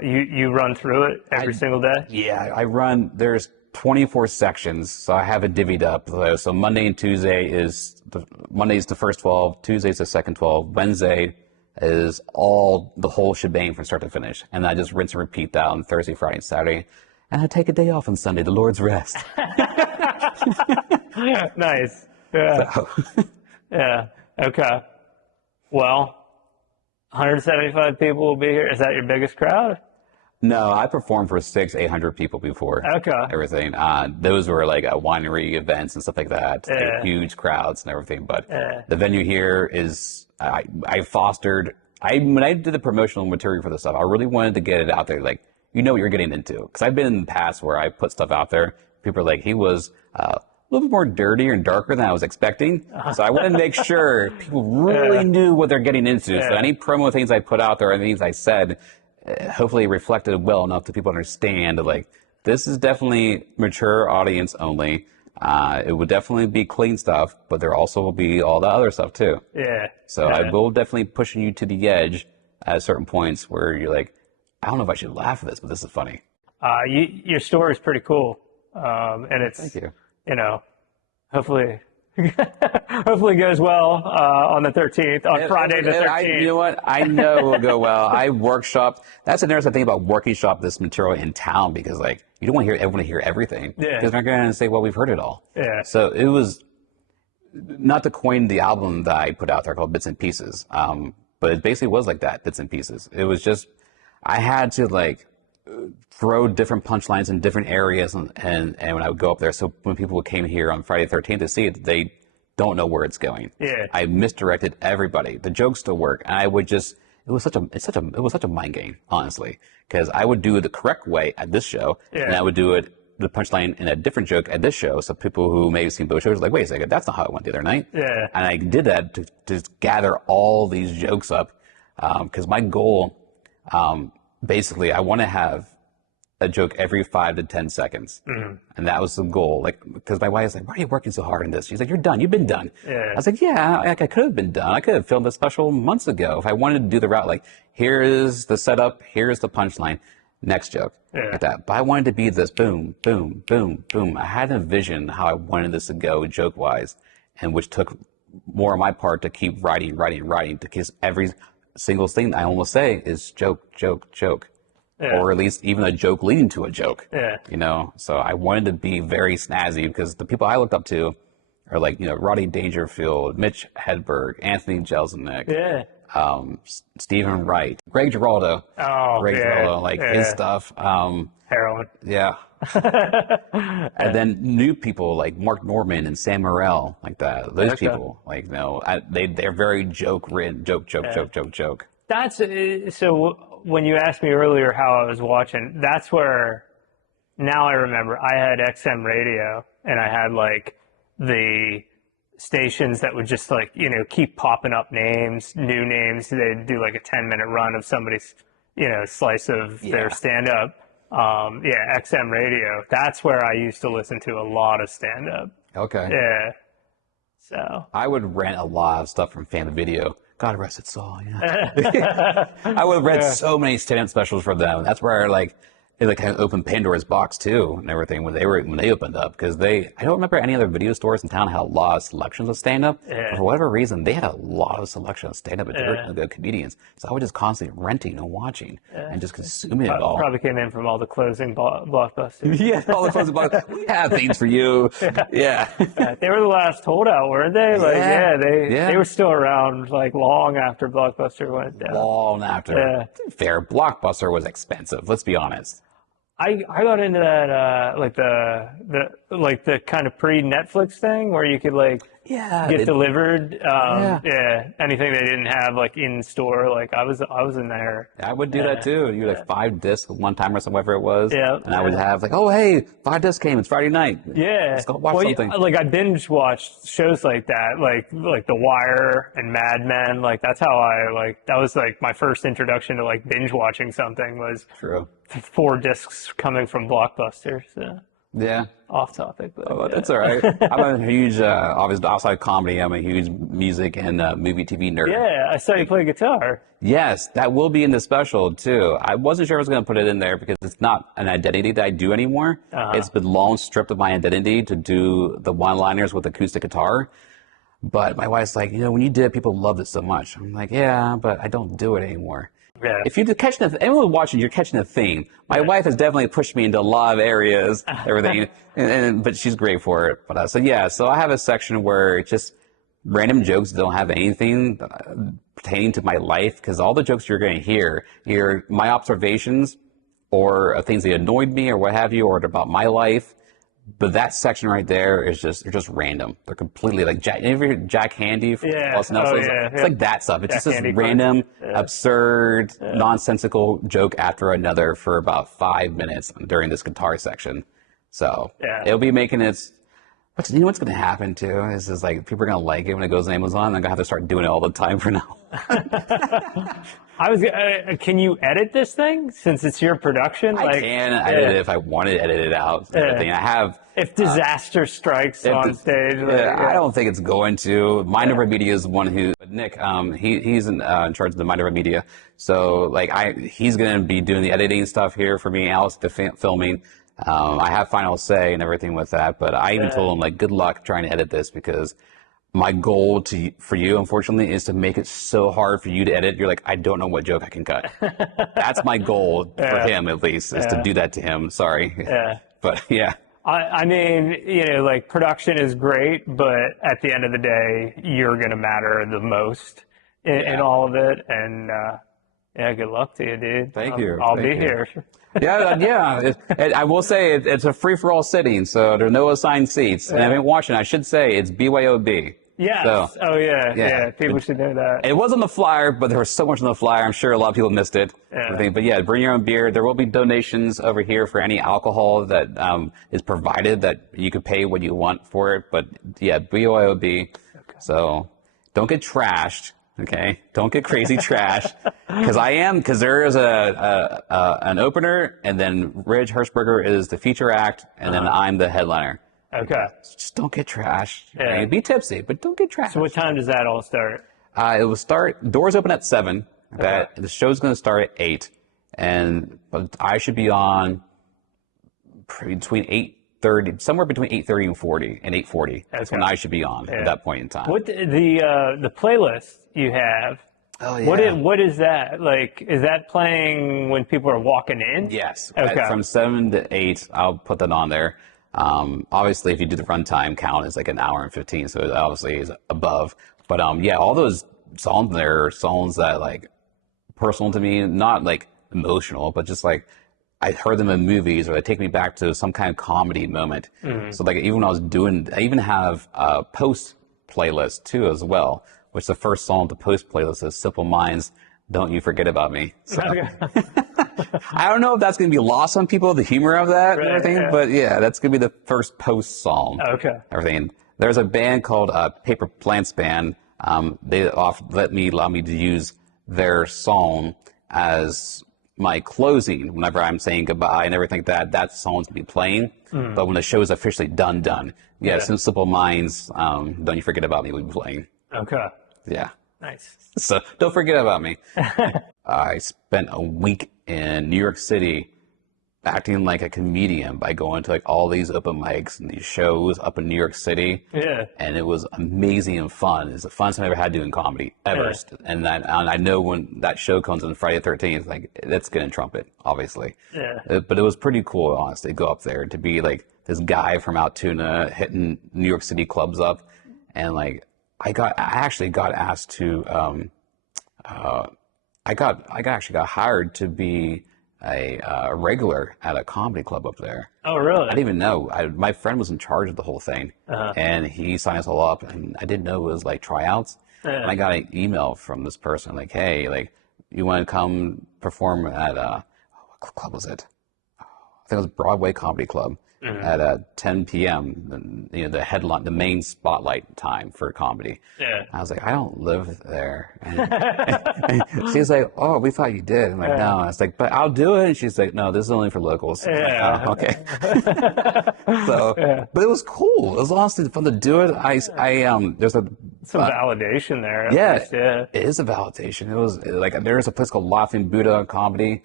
you run through it every single day? Yeah, I run. There's 24 sections, so I have it divvied up. So Monday and Tuesday Monday's the first 12, Tuesday's the second 12, Wednesday is the whole shebang from start to finish, and I just rinse and repeat that on Thursday, Friday, and Saturday, and I take a day off on Sunday, the Lord's rest. Nice. Yeah. So. Yeah. Okay. Well, 175 people will be here. Is that your biggest crowd? No, I performed for 800 people before. Okay. Everything. Those were like winery events and stuff like that. Like huge crowds and everything. But the venue here is, I fostered, when I did the promotional material for this stuff, I really wanted to get it out there. Like, you know what you're getting into. Because I've been in the past where I put stuff out there. People are like, he was, a little bit more dirtier and darker than I was expecting. So I wanted to make sure people really knew what they're getting into. So any promo things I put out there, and things I said, hopefully reflected well enough that people understand that, like, this is definitely mature audience only. It would definitely be clean stuff, but there also will be all the other stuff too. So I will definitely push you to the edge at certain points where you're like, I don't know if I should laugh at this, but this is funny. Your story is pretty cool. And it's, Thank you. you know, hopefully, hopefully goes well on the 13th, on Friday the 13th. You know what? I know it will go well. I workshopped. That's an interesting thing about workshop this material in town, because like you don't want to hear everyone to hear everything, because they're going to say, well, we've heard it all. Yeah. So it was, not to coin the album that I put out there called Bits and Pieces, but it basically was like that, Bits and Pieces. It was just, I had to like throw different punchlines in different areas, and when I would go up there, so when people came here on Friday the 13th to see it, they don't know where it's going. Yeah. I misdirected everybody. The jokes still work, and I would just, it was such a mind game, honestly, because I would do it the correct way at this show, and I would do it the punchline in a different joke at this show. So people who may have seen both shows are like, wait a second, that's not how it went the other night. Yeah. And I did that to just gather all these jokes up, because my goal, basically, I want to have a joke every 5 to 10 seconds. And that was the goal. Like, because my wife's like, why are you working so hard on this? She's like, you're done. You've been done. Yeah. I was like, yeah, I could have been done. I could have filmed this special months ago if I wanted to do the route. Like, here is the setup. Here's the punchline. Next joke. Like that. But I wanted to be this boom, boom, boom, boom. I had a vision how I wanted this to go joke wise, and which took more on my part to keep writing, because every single thing I almost say is joke, joke, joke. Or at least even a joke leading to a joke. You know, so I wanted to be very snazzy, because the people I looked up to are like, you know, Rodney Dangerfield, Mitch Hedberg, Anthony Jeselnik, Stephen Wright, Greg Giraldo. Giraldo, like his stuff. Heroin. Yeah. And then new people like Mark Norman and Sam Morrell, like that. Those people, like, you know, they're very joke written, joke. That's so. When you asked me earlier how I was watching, that's where, now I remember, I had XM radio, and I had like the stations that would just like, you know, keep popping up names, new names. They'd do like a 10-minute run of somebody's, you know, slice of their stand-up. XM radio. That's where I used to listen to a lot of stand-up. Okay. Yeah. So I would rent a lot of stuff from Family Video. God rest its soul. Yeah. I would have read so many stand-up specials from them. That's where it kind of opened Pandora's box too, and everything when they opened up, because I don't remember any other video stores in town had a lot of selections of stand-up. For whatever reason, they had a lot of selection of stand-up and good comedians. So I was just constantly renting and watching and just consuming it all. Probably came in from all the closing blockbusters. All the closing blockbusters. We have things for you. Yeah. They were the last holdout, weren't they? Like, they were still around like long after Blockbuster went down. Long after. Fair. Blockbuster was expensive. Let's be honest. I got into that like the kind of pre-Netflix thing where you could like get delivered anything they didn't have like in store. Like I was in there. I would do that too. You had like 5 discs one time or whatever it was. And I would have like, oh hey, 5 discs came. It's Friday night. Let's go watch something. Like I binge watched shows like that, like The Wire and Mad Men. Like that's how that was like my first introduction to like binge watching something was 4 discs coming from Blockbuster. So. Yeah. Off topic. But, that's all right. I'm a huge, obviously, outside comedy, I'm a huge music and movie TV nerd. Yeah, I saw you play guitar. Yes, that will be in the special, too. I wasn't sure I was going to put it in there because it's not an identity that I do anymore. It's been long stripped of my identity to do the one-liners with acoustic guitar. But my wife's like, you know, when you did it, people loved it so much. I'm like, yeah, but I don't do it anymore. Yeah. If you're catching anyone watching, you're catching a theme. My wife has definitely pushed me into a lot of areas, everything, but she's great for it. But so I have a section where it's just random jokes that don't have anything pertaining to my life, because all the jokes you're going to hear, my observations or things that annoyed me or what have you, or about my life. But that section right there is they're just random. They're completely like Jack Handy from Plus Nelson. It's like that stuff. It's just this random, absurd, nonsensical joke after another for about 5 minutes during this guitar section. So it'll be making its. But you know what's going to happen too is like people are going to like it when it goes on Amazon. I'm going to have to start doing it all the time for now. Can you edit this thing since it's your production? I can edit it if I wanted to edit it out. I have. If disaster strikes on stage. I don't think it's going to. Mind Over Media is one who, Nick, he's in charge of the Mind Over Media. So like he's going to be doing the editing stuff here for me. Alex, the filming. I have final say and everything with that, but I even told him like, good luck trying to edit this because my goal for you, unfortunately, is to make it so hard for you to edit. You're like, I don't know what joke I can cut. That's my goal for him, at least, is to do that to him. Sorry. Yeah. But yeah. I mean, like production is great, but at the end of the day, you're going to matter the most in all of it. And yeah, good luck to you, dude. Thank you. I'll Thank be you. here. Yeah. I will say it's a free-for-all sitting, so there's no assigned seats. And I've been watching. I should say it's BYOB. Yes. So, Oh, yeah. People should know that. it was on the flyer, but there was so much on the flyer. I'm sure a lot of people missed it. Yeah. But yeah, bring your own beer. There will be donations over here for any alcohol that is provided that you could pay what you want for it. But yeah, BYOB. Okay. So don't get trashed. Okay, don't get crazy trashed because there is an opener, and then Ridge Hershberger is the feature act, and then I'm the headliner. Okay. So just don't get trashed. Yeah. Okay? Be tipsy, but don't get trashed. So what time does that all start? It will start. Doors open at 7. Okay. The show's going to start at 8, but I should be on between 8:30, somewhere between 8:30 and 8:40. That's when I should be on at that point in time. What the playlist you have? Oh yeah. What is that? Like, is that playing when people are walking in? Yes. Okay. From 7 to 8, I'll put that on there. Obviously, if you do the runtime count, it's like an hour and 15, so it obviously is above. But yeah, all those songs there are songs that like personal to me, not like emotional, but just like I heard them in movies or they take me back to some kind of comedy moment. Mm-hmm. So like even when I was doing, I even have a post playlist too as well, which the first song of the post playlist is Simple Minds, Don't You Forget About Me. So. Okay. I don't know if that's going to be lost on people, the humor of that and everything, but yeah, that's going to be the first post song. Okay. Everything. There's a band called Paper Plants Band. They allow me to use their song as my closing whenever I'm saying goodbye and everything like that song's going to be playing. But when the show is officially done, Simple Minds, Don't You Forget About Me will be playing. Okay. Yeah. Nice. So don't forget about me. I spent a week in New York City acting like a comedian by going to like all these open mics and these shows up in New York City. Yeah. And it was amazing and fun. It's the funnest I've ever had doing comedy ever. Yeah. And I know when that show comes on Friday the 13th, like that's going to trumpet, obviously. Yeah. But it was pretty cool, honestly, to go up there to be like this guy from Altoona hitting New York City clubs up. And like, I actually got asked to, I actually got hired to be a regular at a comedy club up there. Oh, really? I didn't even know. My friend was in charge of the whole thing, and he signed us all up, and I didn't know it was like tryouts. And I got an email from this person like, hey, like, you want to come perform at, what club was it? I think it was Broadway Comedy Club. At 10 p.m., the headline, the main spotlight time for comedy. Yeah. I was like, I don't live there. And she's like, oh, we thought you did. I'm like, no. I was like, but I'll do it. And she's like, no, this is only for locals. Yeah. Like, oh, okay. So, but it was cool. It was honestly fun to do it. There's some validation there. Yeah, least, yeah. It is a validation. It was like, there's a place called Laughing Buddha Comedy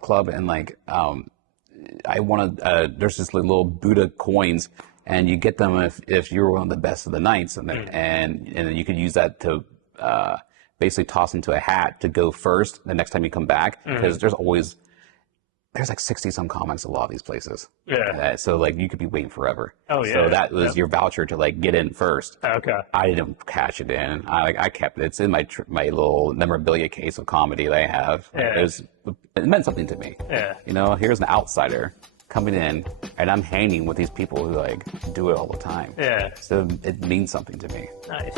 Club, and like, I wanted, there's just like little Buddha coins, and you get them if you're one of the best of the nights, and then you could use that to basically toss into a hat to go first the next time you come back, because there's like 60 some comics at a lot of these places. Yeah. So like you could be waiting forever. Oh yeah. So that was your voucher to like get in first. Okay. I didn't catch it in. I kept it. It's in my little memorabilia case of comedy that I have. Yeah. It meant something to me. Yeah. Here's an outsider coming in, and I'm hanging with these people who like do it all the time. Yeah. So it means something to me. Nice.